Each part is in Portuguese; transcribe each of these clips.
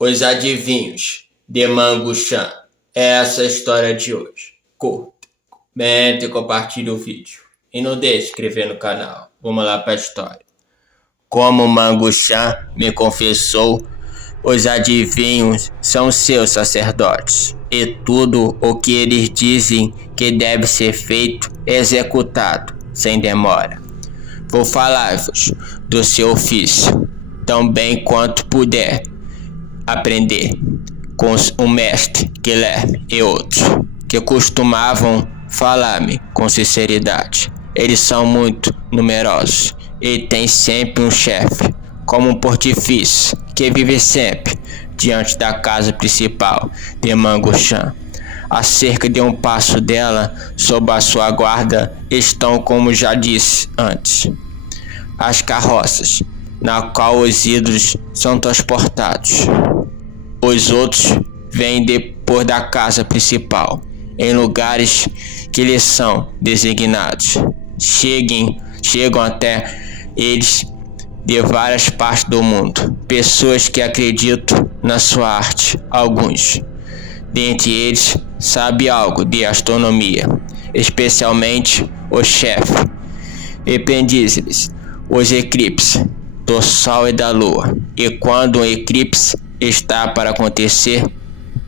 Os adivinhos de Manguchan. É essa a história de hoje. Curta, comente e compartilhe o vídeo. E não deixe de se inscrever no canal. Vamos lá para a história. Como Manguchan me confessou, os adivinhos são seus sacerdotes. E tudo o que eles dizem que deve ser feito é executado, sem demora. Vou falar-vos do seu ofício, tão bem quanto puder aprender com o mestre Guilherme e outros, que costumavam falar-me com sinceridade. Eles são muito numerosos e têm sempre um chefe, como um portifício, que vive sempre diante da casa principal de Manguchan. A cerca de um passo dela, sob a sua guarda, estão, como já disse antes, as carroças, na qual os ídolos são transportados. Os outros vêm depois da casa principal, em lugares que lhes são designados. Chegam até eles de várias partes do mundo, pessoas que acreditam na sua arte. Alguns dentre eles sabem algo de astronomia, especialmente o chefe. E prediz-lhes os eclipses do Sol e da Lua. E quando um eclipse está para acontecer,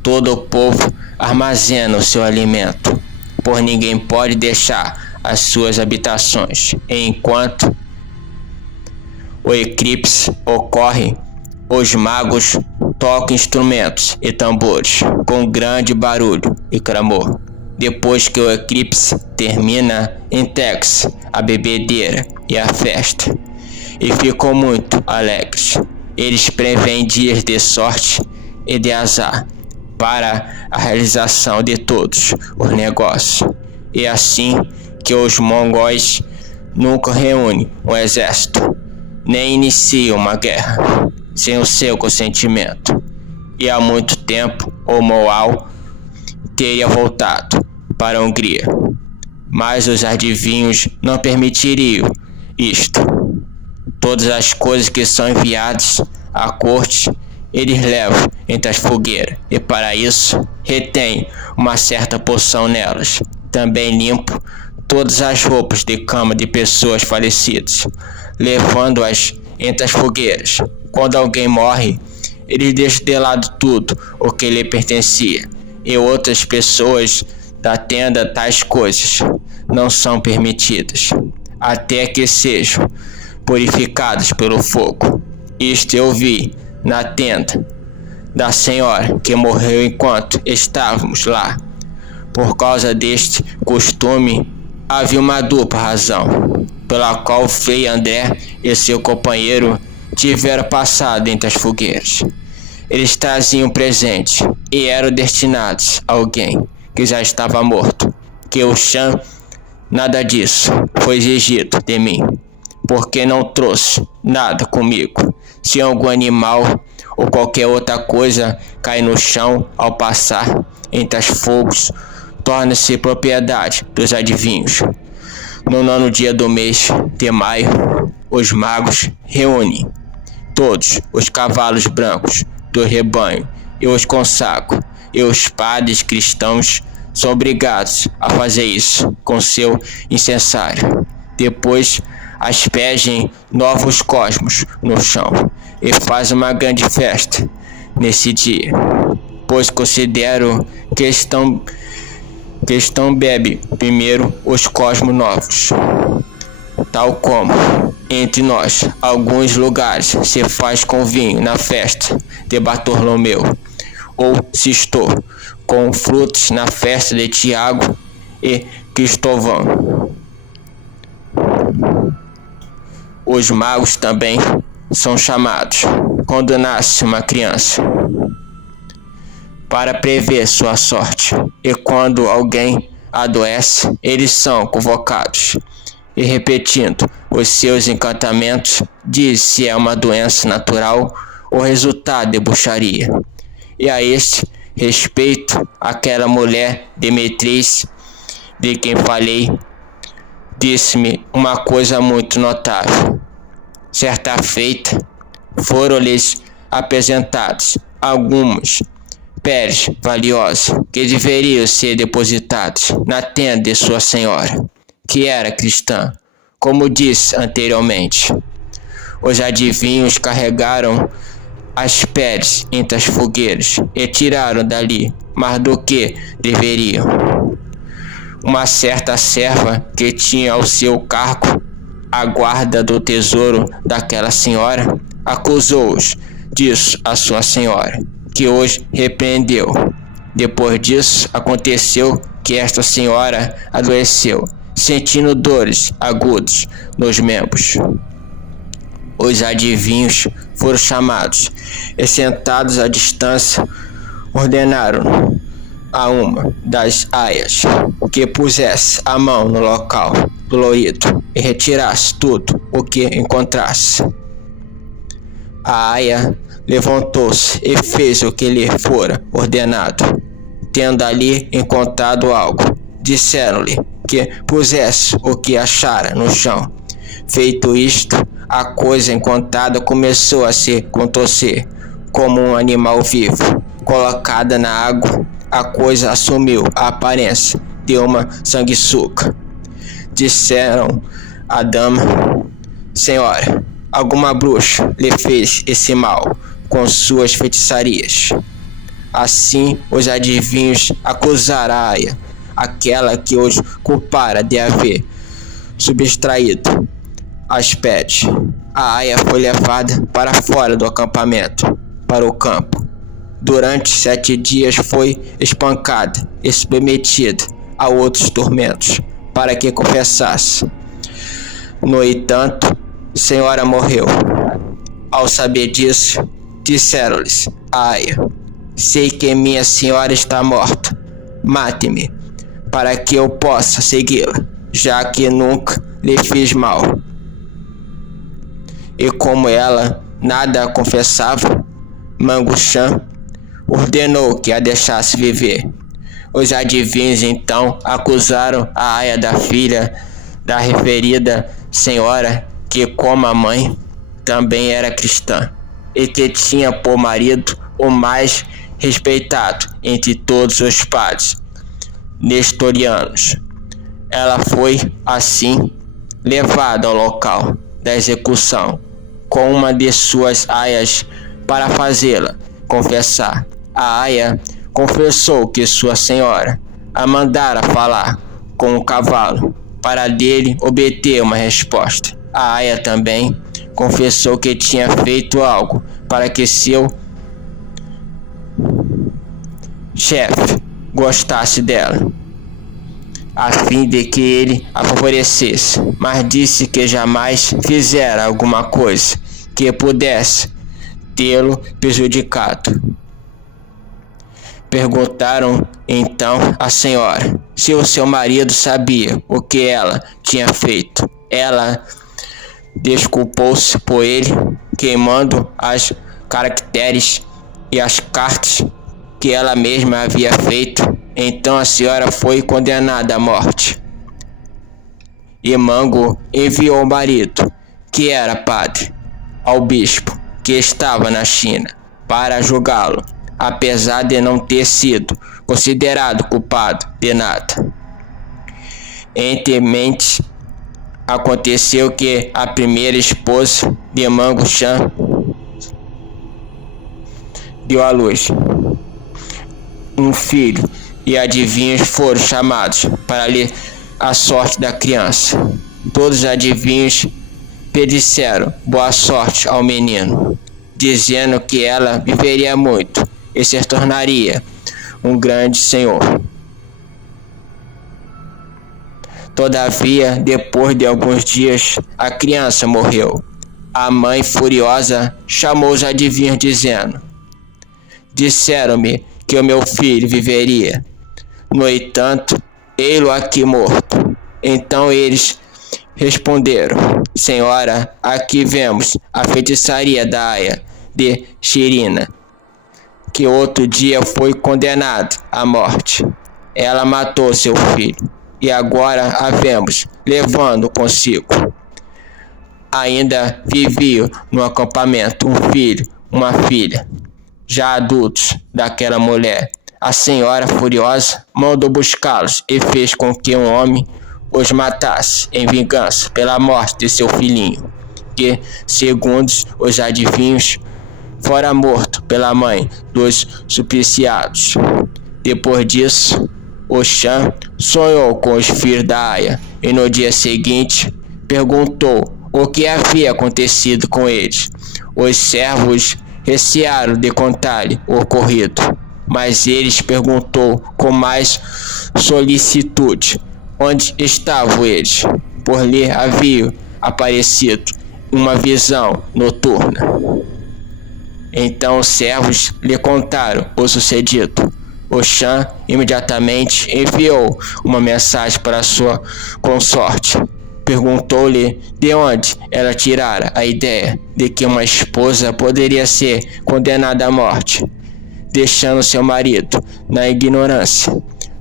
todo o povo armazena o seu alimento, pois ninguém pode deixar as suas habitações. Enquanto o eclipse ocorre, os magos tocam instrumentos e tambores com grande barulho e clamor. Depois que o eclipse termina, integra-se a bebedeira e a festa, e ficam muito alegres. Eles preveem dias de sorte e de azar para a realização de todos os negócios. E assim que os mongóis nunca reúnem um exército, nem iniciam uma guerra sem o seu consentimento. E há muito tempo o Moal teria voltado para a Hungria, mas os adivinhos não permitiriam isto. Todas as coisas que são enviadas à corte, eles levam entre as fogueiras, e para isso retém uma certa porção nelas. Também limpo todas as roupas de cama de pessoas falecidas, levando-as entre as fogueiras. Quando alguém morre, eles deixam de lado tudo o que lhe pertencia, e outras pessoas da tenda tais coisas não são permitidas, até que sejam purificadas pelo fogo. Isto eu vi na tenda da senhora que morreu enquanto estávamos lá. Por causa deste costume, havia uma dupla razão pela qual Frei André e seu companheiro tiveram passado entre as fogueiras. Eles traziam presente e eram destinados a alguém que já estava morto. Que o Chan nada disso foi exigido de mim, porque não trouxe nada comigo. Se algum animal ou qualquer outra coisa cai no chão ao passar entre os fogos, torna-se propriedade dos adivinhos. No 9º dia do mês de maio, os magos reúnem todos os cavalos brancos do rebanho e os consagram, e os padres cristãos são obrigados a fazer isso com seu incensário. Depois aspergem novos cosmos no chão e fazem uma grande festa nesse dia, pois considero que estão bebe primeiro os cosmos novos. Tal como entre nós alguns lugares se faz com vinho na festa de Bartolomeu, ou se estou com frutos na festa de Tiago e Cristóvão. Os magos também são chamados quando nasce uma criança, para prever sua sorte, e quando alguém adoece, eles são convocados e, repetindo os seus encantamentos, diz se é uma doença natural ou resultado de bruxaria. E a este respeito, aquela mulher Demetriz, de quem falei, disse-me uma coisa muito notável. Certa feita, foram-lhes apresentados algumas peles valiosas que deveriam ser depositadas na tenda de sua senhora, que era cristã, como disse anteriormente. Os adivinhos carregaram as peles entre as fogueiras e tiraram dali mais do que deveriam. Uma certa serva que tinha ao seu cargo a guarda do tesouro daquela senhora acusou-os disso a sua senhora, que os repreendeu. Depois disso, aconteceu que esta senhora adoeceu, sentindo dores agudas nos membros. Os adivinhos foram chamados e, sentados à distância, ordenaram a uma das aias que pusesse a mão no local dolorido e retirasse tudo o que encontrasse. A aia levantou-se e fez o que lhe fora ordenado. Tendo ali encontrado algo, disseram-lhe que pusesse o que achara no chão. Feito isto, a coisa encontrada começou a se contorcer como um animal vivo. Colocada na água, a coisa assumiu a aparência de uma sanguessuga. Disseram à dama: Senhora, alguma bruxa lhe fez esse mal com suas feitiçarias. Assim, os adivinhos acusaram a aia, aquela que os culpara de haver subtraído as peles. A aia foi levada para fora do acampamento, para o campo. Durante 7 dias foi espancada e submetida a outros tormentos, para que confessasse. No entanto, a senhora morreu. Ao saber disso, disseram-lhes a aia: sei que minha senhora está morta. Mate-me, para que eu possa segui-la, já que nunca lhe fiz mal. E como ela nada confessava, Manguxã ordenou que a deixasse viver. Os adivinhos então acusaram a aia da filha da referida senhora, que como a mãe também era cristã, e que tinha por marido o mais respeitado entre todos os padres nestorianos. Ela foi, assim, levada ao local da execução com uma de suas aias para fazê-la confessar. A aia confessou que sua senhora a mandara falar com o cavalo para dele obter uma resposta. A aia também confessou que tinha feito algo para que seu chefe gostasse dela, a fim de que ele a favorecesse, mas disse que jamais fizera alguma coisa que pudesse tê-lo prejudicado. Perguntaram então à senhora se o seu marido sabia o que ela tinha feito. Ela desculpou-se por ele, queimando as caracteres e as cartas que ela mesma havia feito. Então a senhora foi condenada à morte. E Mango enviou o marido, que era padre, ao bispo que estava na China, para julgá-lo, apesar de não ter sido considerado culpado de nada. Entre mentes, aconteceu que a primeira esposa de Manguxã deu à luz um filho, e adivinhos foram chamados para ler a sorte da criança. Todos os adivinhos predisseram boa sorte ao menino, dizendo que ela viveria muito e se tornaria um grande senhor. Todavia, depois de alguns dias, a criança morreu. A mãe, furiosa, chamou os adivinhos, dizendo: disseram-me que o meu filho viveria. No entanto, ei-lo aqui morto. Então eles responderam: senhora, aqui vemos a feitiçaria da aia de Xirina, que outro dia foi condenada à morte. Ela matou seu filho, e agora a vemos levando consigo. Ainda vivia no acampamento um filho, uma filha, já adultos daquela mulher. A senhora, furiosa, mandou buscá-los e fez com que um homem os matasse em vingança pela morte de seu filhinho, que, segundo os adivinhos, fora morto pela mãe dos supliciados. Depois disso, Oxã sonhou com os filhos da Aya e no dia seguinte perguntou o que havia acontecido com eles. Os servos recearam de contar-lhe o ocorrido, mas eles perguntou com mais solicitude onde estavam eles, por lhe havia aparecido uma visão noturna. Então os servos lhe contaram o sucedido. Oxã imediatamente enviou uma mensagem para sua consorte. Perguntou-lhe de onde ela tirara a ideia de que uma esposa poderia ser condenada à morte, deixando seu marido na ignorância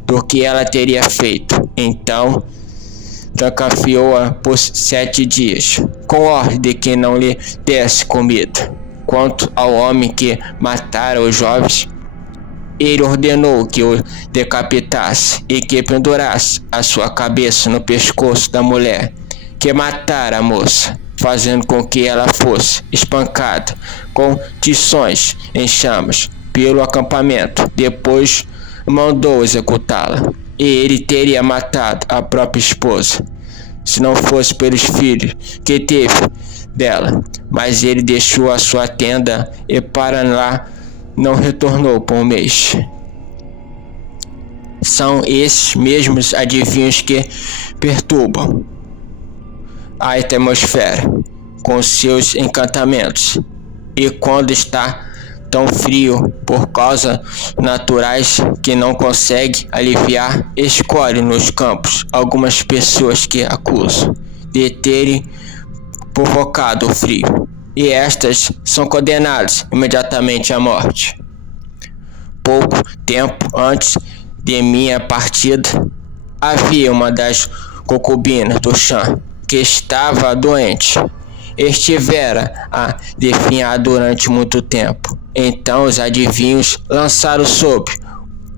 do que ela teria feito. Então, trancafiou-a por 7 dias, com ordem de que não lhe desse comida. Quanto ao homem que matara os jovens, ele ordenou que o decapitasse e que pendurasse a sua cabeça no pescoço da mulher que matara a moça, fazendo com que ela fosse espancada com tições em chamas pelo acampamento. Depois mandou executá-la, e ele teria matado a própria esposa, se não fosse pelos filhos que teve dela. Mas ele deixou a sua tenda e para lá não retornou por um mês. São esses mesmos adivinhos que perturbam a atmosfera com seus encantamentos, e quando está tão frio por causas naturais que não consegue aliviar, escolhe nos campos algumas pessoas que acusam de terem provocado o frio, e estas são condenadas imediatamente à morte. Pouco tempo antes de minha partida, havia uma das concubinas do Xã que estava doente. Estivera a definhar durante muito tempo. Então os adivinhos lançaram sobre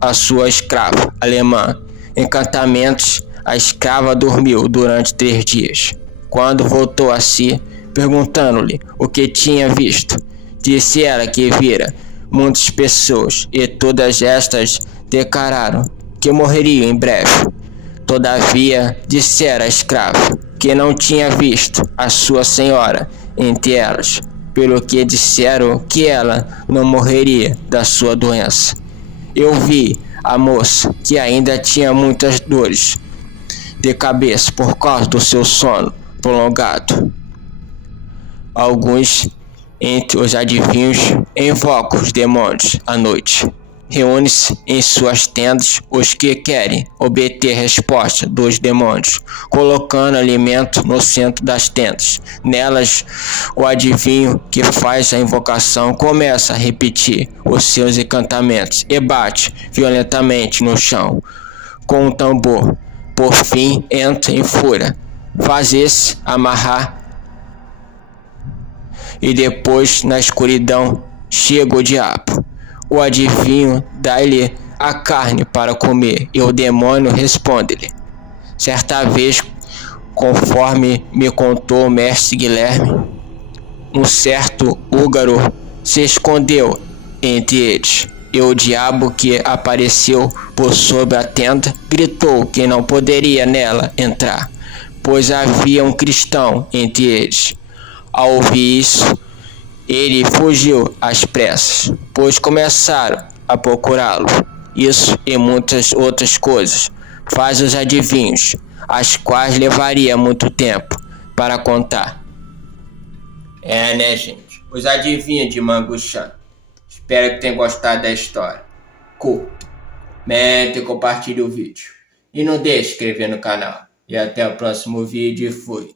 a sua escrava alemã encantamentos. A escrava dormiu durante 3 dias. Quando voltou a si, perguntando-lhe o que tinha visto, disse ela que vira muitas pessoas, e todas estas declararam que morreriam em breve. Todavia, dissera a escrava que não tinha visto a sua senhora entre elas, pelo que disseram que ela não morreria da sua doença. Eu vi a moça, que ainda tinha muitas dores de cabeça por causa do seu sono prolongado. Alguns entre os adivinhos invocam os demônios à noite. Reúne-se em suas tendas os que querem obter resposta dos demônios, colocando alimento no centro das tendas. Nelas, o adivinho que faz a invocação começa a repetir os seus encantamentos e bate violentamente no chão com um tambor. Por fim, entra em fúria, faz-se amarrar, e depois, na escuridão, chega o diabo. O adivinho dá-lhe a carne para comer, e o demônio responde-lhe. Certa vez, conforme me contou o mestre Guilherme, um certo húngaro se escondeu entre eles, e o diabo que apareceu por sobre a tenda gritou que não poderia nela entrar, pois havia um cristão entre eles. Ao ouvir isso, ele fugiu às pressas, pois começaram a procurá-lo. Isso e muitas outras coisas faz os adivinhos, as quais levaria muito tempo para contar. Né, gente? Os adivinhos de Manguxã. Espero que tenham gostado da história. Curta, comente e compartilhe o vídeo. E não deixe de se inscrever no canal. E até o próximo vídeo e fui.